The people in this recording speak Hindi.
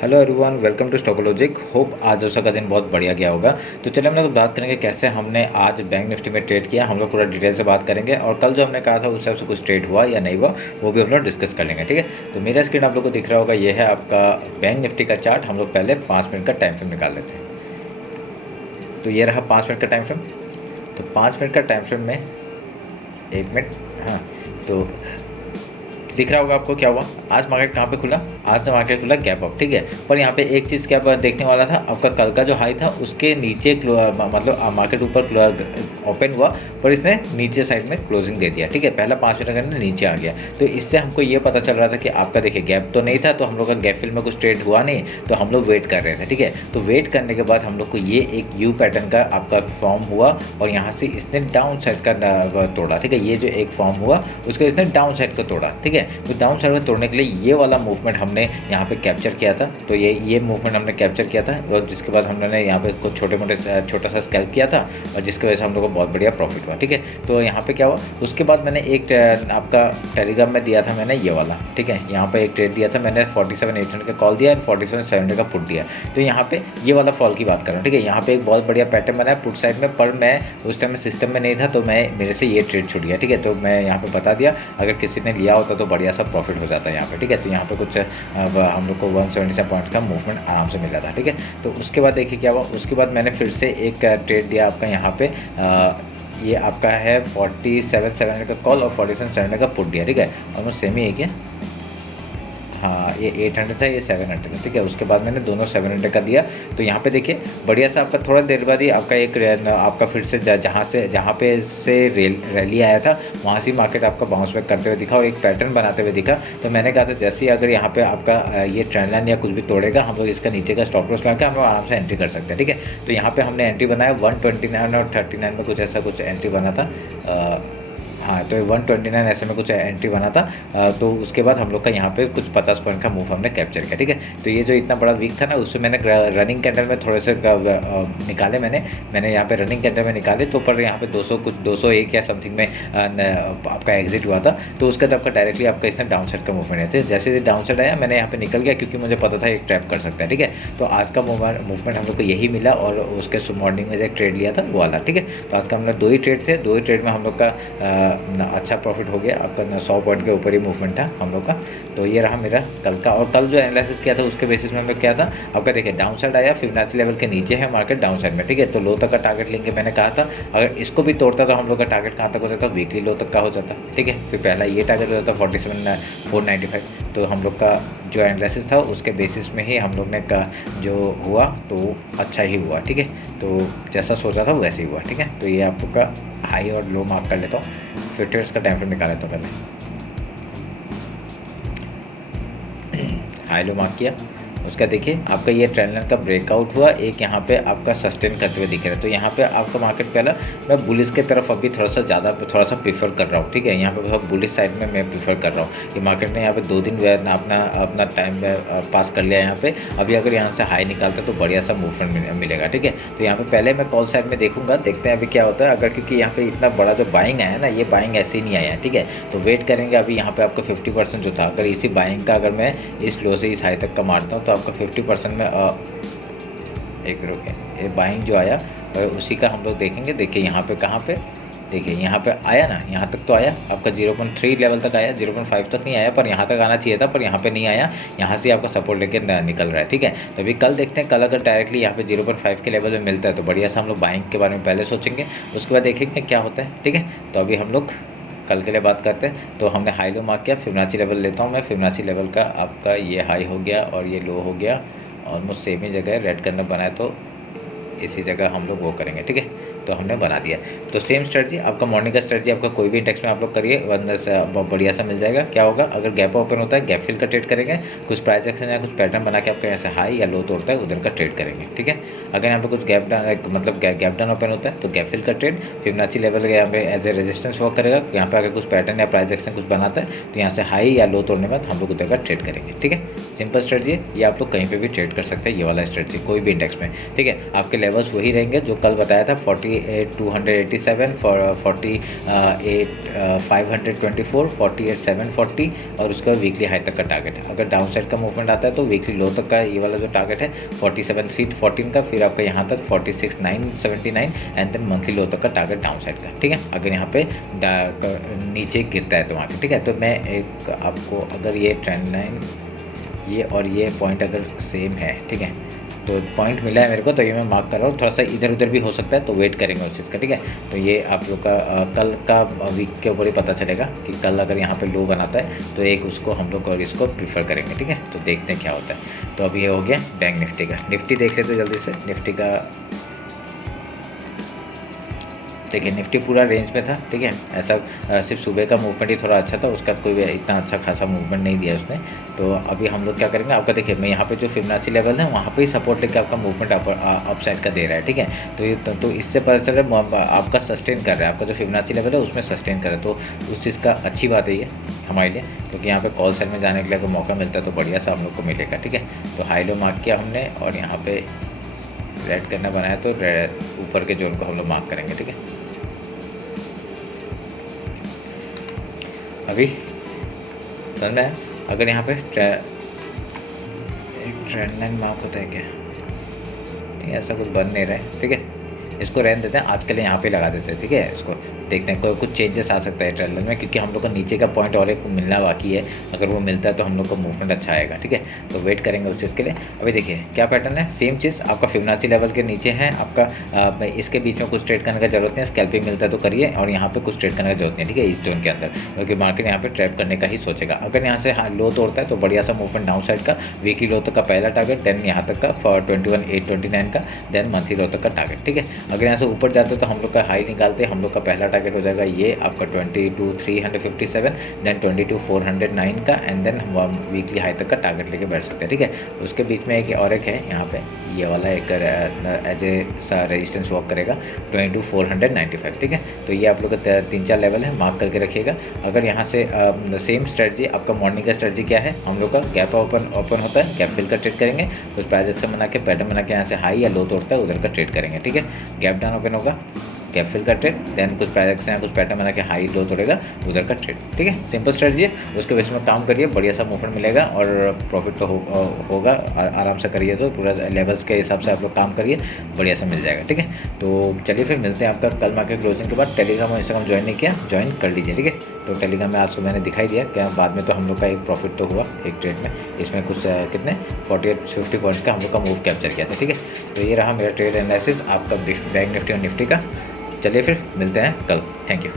Hello everyone, welcome to Stockologic. Hope आज दोस्तों का दिन बहुत बढ़िया गया होगा। तो चलिए हम लोग बात करेंगे कैसे हमने आज बैंक निफ्टी में ट्रेड किया। हम लोग पूरा डिटेल से बात करेंगे और कल जो हमने कहा था उस हिसाब से कुछ ट्रेड हुआ या नहीं हुआ वो भी हम लोग डिस्कस कर लेंगे। ठीक है, तो मेरा स्क्रीन आप लोग को दिख रहा होगा, ये है आपका बैंक निफ्टी का चार्ट। हम लोग पहले 5 मिनट का टाइम फ्रेम निकाल लेते हैं। तो ये रहा 5 मिनट का टाइम फ्रेम। तो 5 मिनट का टाइम फ्रेम में 1 मिनट, हाँ, तो दिख रहा होगा आपको क्या हुआ। आज मार्केट कहाँ पे खुला? आज मार्केट खुला गैप अप, ठीक है। पर यहाँ पे एक चीज़ क्या देखने वाला था, आपका कल का जो हाई था उसके नीचे मतलब मार्केट ऊपर ओपन हुआ पर इसने नीचे साइड में क्लोजिंग दे दिया, ठीक है। पहला 5 मिनट का नीचे आ गया, तो इससे हमको ये पता चल रहा था कि आपका देखिए गैप तो नहीं था, तो हम लोग का गैप फिल में कुछ ट्रेड हुआ नहीं, तो हम लोग वेट कर रहे थे, ठीक है। तो वेट करने के बाद हम लोग को ये एक यू पैटर्न का आपका फॉर्म हुआ और यहाँ से इसने डाउन साइड का तोड़ा, ठीक है। ये जो एक फॉर्म हुआ उसको इसने डाउन साइड को तोड़ा, ठीक है। तो डाउन साइड में तोड़ने के लिए ये वाला मूवमेंट हमने यहाँ पे कैप्चर किया था। तो ये मूवमेंट हमने कैप्चर किया था और जिसके बाद हमने यहाँ पे कुछ छोटा सा स्कैल्प किया था और जिसकी वजह से हम लोग को बहुत बढ़िया प्रॉफिट हुआ, ठीक है। तो यहाँ पे क्या हुआ, उसके बाद मैंने एक आपका टेलीग्राम में दिया था मैंने ये वाला, ठीक है। यहाँ पे एक ट्रेड दिया था मैंने 47,800 का कॉल दिया और 47,700 का पुट दिया। तो यहाँ पे ये वाला फॉल की बात कर रहा हूँ, ठीक है। यहाँ पे एक बहुत बढ़िया पैटर्न बना है पुट साइड में, पर मैं उस टाइम में सिस्टम में नहीं था तो मेरे से ये ट्रेड छूट गया, ठीक है। तो मैं यहाँ पे बता दिया, अगर किसी ने लिया होता तो बढ़िया सा प्रॉफिट हो जाता है यहाँ पे, ठीक है। तो यहाँ पे कुछ हम लोग को 177 पॉइंट का मूवमेंट आराम से मिला था, ठीक है। तो उसके बाद देखिए क्या हुआ, उसके बाद मैंने फिर से एक ट्रेड दिया आपका यहाँ पे ये आपका है 47,700 का कॉल और 47,700 का पुट दिया, ठीक है। ऑलमोस्ट सेम ही है क्या? हाँ, ये 800 था, ये 700 था, ठीक है। उसके बाद मैंने दोनों 700 का दिया। तो यहाँ पे देखिए बढ़िया सा आपका थोड़ा देर बाद ही आपका एक आपका फिर से जहाँ पे से रैली आया था वहाँ से मार्केट आपका बाउंस बैक करते हुए दिखा और एक पैटर्न बनाते हुए दिखा। तो मैंने कहा था जैसे ही अगर यहाँ पे आपका ये ट्रेंड लाइन या कुछ भी तोड़ेगा हम लोग इसका नीचे का स्टॉप लॉस लगा के हम लोग आराम से एंट्री कर सकते हैं, ठीक है। तो यहाँ पर हमने एंट्री बनाया 129 और 39 में कुछ ऐसा कुछ एंट्री बना था। हाँ, तो 129 ऐसे में कुछ एंट्री बना था। तो उसके बाद हम लोग का यहाँ पे कुछ 50 पॉइंट का मूव हमने कैप्चर किया, ठीक है। तो ये जो इतना बड़ा वीक था ना उससे मैंने रनिंग कैंडल में थोड़े से निकाले मैंने यहाँ पे रनिंग कैंडल में निकाले। तो पर यहाँ पे 201 या समथिंग में आपका एग्जिट हुआ था। तो उसके बाद आपका डायरेक्टली आपका इसने डाउन साइड का मूवमेंट है। जैसे डाउन साइड आया मैंने यहाँ पे निकल गया क्योंकि मुझे पता था एक ट्रैप कर सकता है, ठीक है। तो आज का मूवमेंट हम लोग को यही मिला और उसके मॉर्निंग में जो एक ट्रेड लिया था वो वाला, ठीक है। तो आज का हमने 2 ही ट्रेड थे, 2 ही ट्रेड में हम लोग का अच्छा प्रॉफिट हो गया। आपका 100 पॉइंट के ऊपर ही मूवमेंट था हम लोग का। तो ये रहा मेरा कल का। और कल जो एनालिसिस किया था उसके बेसिस में हम लोग क्या था, आपका देखिए डाउन साइड आया, फिबोनाची लेवल के नीचे है मार्केट डाउन साइड में, ठीक है। तो लो तक का टारगेट लेंगे मैंने कहा था। अगर इसको भी तोड़ता तो हम लोग का टारगेट कहाँ तक हो जाता, वीकली लो तक का हो जाता, ठीक है। फिर पहला ये टारगेट हो जाता 47,495। तो हम लोग का जो एनालिसिस था उसके बेसिस में ही हम लोग ने का जो हुआ तो अच्छा ही हुआ, ठीक है। तो जैसा सोचा था वैसे ही हुआ, ठीक है। तो ये आप लोग का हाई और लो मार्क कर लेता हूँ, 50 मिनट्स का टाइम फ्रेम निकाल लेता हूँ पहले। हाई लो मार्क किया, उसका देखिए आपका ये ट्रेंड लाइन का ब्रेकआउट हुआ, एक यहाँ पे आपका सस्टेन करते हुए दिख रहा है। तो यहाँ पे आपका मार्केट पहला मैं बुलिस की तरफ अभी थोड़ा सा प्रीफर कर रहा हूँ, ठीक है। यहाँ पे बहुत बुलिस साइड में मैं प्रीफर कर रहा हूँ कि मार्केट ने यहाँ पे 2 दिन अपना टाइम पास कर लिया। यहाँ पे अभी अगर यहाँ से हाई निकालता तो बढ़िया सा मूवमेंट मिलेगा, ठीक है। तो यहाँ पे पहले मैं कॉल साइड में देखूंगा, देखते हैं अभी क्या होता है। अगर क्योंकि यहाँ पे इतना बड़ा जो बाइंग आया ना, ये बाइंग ऐसे ही नहीं आया, ठीक है। तो वेट करेंगे। अभी यहाँ पे आपका 50% जो था, अगर इसी बाइंग का अगर मैं इस लो से इस हाई तक का मारता हूँ तो आपका 50% में एक रुके, ये बाइंग जो आया उसी का हम लोग देखेंगे। देखिए यहाँ पे कहाँ पे, देखिए यहाँ पे आया ना, यहाँ तक तो आया आपका 0.3 लेवल तक आया, 0.5 तक नहीं आया, पर यहाँ तक आना चाहिए था, पर यहाँ पे नहीं आया। यहाँ से आपका सपोर्ट लेके निकल रहा है, ठीक है। तो अभी कल देखते हैं, कल अगर डायरेक्टली यहाँ पे 0.5 के लेवल में मिलता है तो बढ़िया से हम लोग बाइंग के बारे में पहले सोचेंगे, उसके बाद देखेंगे क्या होता है, ठीक है। तो अभी हम लोग कल के लिए बात करते हैं। तो हमने हाई लो मार्क किया, फिबोनाची लेवल लेता हूँ मैं। फिबोनाची लेवल का आपका ये हाई हो गया और ये लो हो गया, ऑलमोस्ट सेम ही जगह है। रेड करना बनाए तो इसी जगह हम लोग वो करेंगे, ठीक है। तो हमने बना दिया। तो सेम स्ट्रेटजी आपका मॉर्निंग का स्ट्रेटजी आपका कोई भी इंडेक्स में आप लोग करिए, अंदर से बढ़िया सा मिल जाएगा। क्या होगा, अगर गैप ओपन होता है गैप फिल का ट्रेड करेंगे, कुछ प्राइस एक्शन या कुछ पैटर्न बना के आपका यहाँ से हाई या लो तोड़ता है उधर का ट्रेड करेंगे, ठीक है। अगर यहाँ पे कुछ गैप डाउन ओपन होता है तो गैप फिल का ट्रेड फिबोनाची लेवल यहाँ पे एज ए रेजिस्टेंस वर्क करेगा। यहाँ पे अगर कुछ पैटर्न या प्राइस एक्शन कुछ बनाता है तो यहाँ से हाई या लो तोड़ने के बाद हम लोग उधर का ट्रेड करेंगे, ठीक है। सिंपल स्ट्रेटजी है, ये आप लोग कहीं पे भी ट्रेड कर सकते हैं, ये वाला स्ट्रेटजी कोई भी इंडेक्स में, ठीक है। आपके लेवल्स वही रहेंगे जो कल बताया था, 48,287, 48,524, 48,740 और उसका वीकली हाई तक का टारगेट है। अगर डाउन साइड का मूवमेंट आता है तो वीकली लो तक का ये वाला जो टारगेट है 47,314 का, फिर आपका यहाँ तक 46,979 एंड देन मंथली लो तक का टारगेट डाउन साइड का, ठीक है। अगर यहाँ पे नीचे गिरता है तो मार्केट, ठीक है। तो मैं एक आपको, अगर ये ट्रेंड लाइन ये और ये पॉइंट अगर सेम है, ठीक है, तो पॉइंट मिला है मेरे को, तो ये मैं मार्क कर रहा हूँ। थोड़ा सा इधर उधर भी हो सकता है, तो वेट करेंगे उस चीज़ का, ठीक है। तो ये आप लोग का कल का वीक के ऊपर ही पता चलेगा कि कल अगर यहाँ पे लो बनाता है तो एक उसको हम लोग और इसको प्रीफर करेंगे, ठीक है। तो देखते हैं क्या होता है। तो अभी ये हो गया बैंक निफ्टी का। निफ्टी देख लेते जल्दी से। निफ्टी का देखिए, निफ्टी पूरा रेंज में था, ठीक है। ऐसा सिर्फ सुबह का मूवमेंट ही थोड़ा अच्छा था, उसका कोई इतना अच्छा खासा मूवमेंट नहीं दिया उसने। तो अभी हम लोग क्या करेंगे, आपका देखिए मैं यहाँ पे जो फिबोनाची लेवल है वहाँ पे ही सपोर्ट लेके आपका मूवमेंट अप साइड का दे रहा है, ठीक है। तो ये तो इससे पता चल रहा है आपका सस्टेन कर रहा है, आपका जो फिबोनाची लेवल है उसमें सस्टेन कर रहा है। तो उस चीज़ का अच्छी बात है ये हमारे लिए, क्योंकि यहाँ पे कॉल साइड में जाने के लिए अगर मौका मिलता है तो बढ़िया सा हम लोग को मिलेगा, ठीक है। तो हाई लो मार्क किया हमने और यहाँ पे रेड करना बनाया, तो ऊपर के जोन को हम लोग मार्क करेंगे, ठीक है। अभी समझ में आया। अगर यहाँ पे एक ट्रेंड लाइन मार्क होता है क्या, नहीं ऐसा कुछ बन नहीं रहा है, ठीक है। इसको रहने देते हैं आज के लिए, यहाँ पे लगा देते हैं, ठीक है। इसको देखते हैं, कोई कुछ चेंजेस आ सकता है ट्रेंड लाइन में, क्योंकि हम लोग को नीचे का पॉइंट और एक मिलना बाकी है। अगर वो मिलता है तो हम लोग का मूवमेंट अच्छा आएगा, ठीक है। तो वेट करेंगे उस चीज़ के लिए। अभी देखिए क्या पैटर्न है, सेम चीज़ आपका फिबोनाची लेवल के नीचे है आपका। इसके बीच में कुछ ट्रेड करने का जरूरत नहीं है, स्कैल्पिंग मिलता है तो करिए, और यहाँ पे कुछ ट्रेड करने का जरूरत नहीं है, ठीक है, इस जोन के अंदर, क्योंकि मार्केट यहाँ पे ट्रैप करने का ही सोचेगा। अगर यहाँ से लो तोड़ता है तो बढ़िया सा मूवमेंट डाउन साइड का, वीकली लो तक का पहला टारगेट, देन यहाँ तक का 21,829 का, देन मंथली लो तक का टारगेट, ठीक है। अगर यहाँ से ऊपर जाते तो हम लोग का हाई निकालते, हम लोग का पहला टारगेट हो जाएगा ये आपका 22,357, देन 22,409 का, एंड देन हम वीकली हाई तक का टारगेट लेके बैठ सकते हैं, ठीक है। उसके बीच में एक और एक है यहाँ पे, ये वाला एक एज ए सा रेजिस्टेंस वर्क करेगा 22,495, ठीक है। तो ये आप लोग का 3-4 लेवल है, मार्क करके रखिएगा। अगर यहाँ से सेम स्ट्रेटजी आपका मॉर्निंग का स्ट्रेटजी क्या है, हम लोग का गैप ओपन होता है, गैप फिल का ट्रेड करेंगे, कुछ प्राइस एक्शन बना के पैटर्न बना के यहाँ से हाई या लो तोड़ता है उधर का ट्रेड करेंगे, ठीक है। गैप डाउन ओपन होगा, गैप फिल का ट्रेड, देन कुछ प्राइस एक्शन या कुछ पैटर्न बना के हाई लो तोड़ेगा उधर का ट्रेड, ठीक है। सिंपल स्ट्रेटजी है, उसके बेस में काम करिए, बढ़िया सा मूवमेंट मिलेगा और प्रॉफिट तो होगा। आराम से करिए, तो पूरा लेवल्स के हिसाब से आप लोग काम करिए, बढ़िया सा मिल जाएगा, ठीक है। तो चलिए फिर मिलते हैं आपका कल मार्केट क्लोजिंग के बाद। टेलीग्राम और इंस्टाग्राम ज्वाइन नहीं किया, ज्वाइन कर लीजिए, ठीक है। तो टेलीग्राम में आज को मैंने दिखाई दिया क्या, बाद में तो हम लोग का एक प्रॉफिट तो हुआ एक ट्रेड में, इसमें कुछ कितने 48-50 पॉइंट्स का हम लोग का मूव कैप्चर किया था, ठीक है। तो ये रहा मेरा ट्रेड एनालिसिस आपका बैंक निफ्टी और निफ्टी का। चलिए फिर मिलते हैं कल, थैंक यू।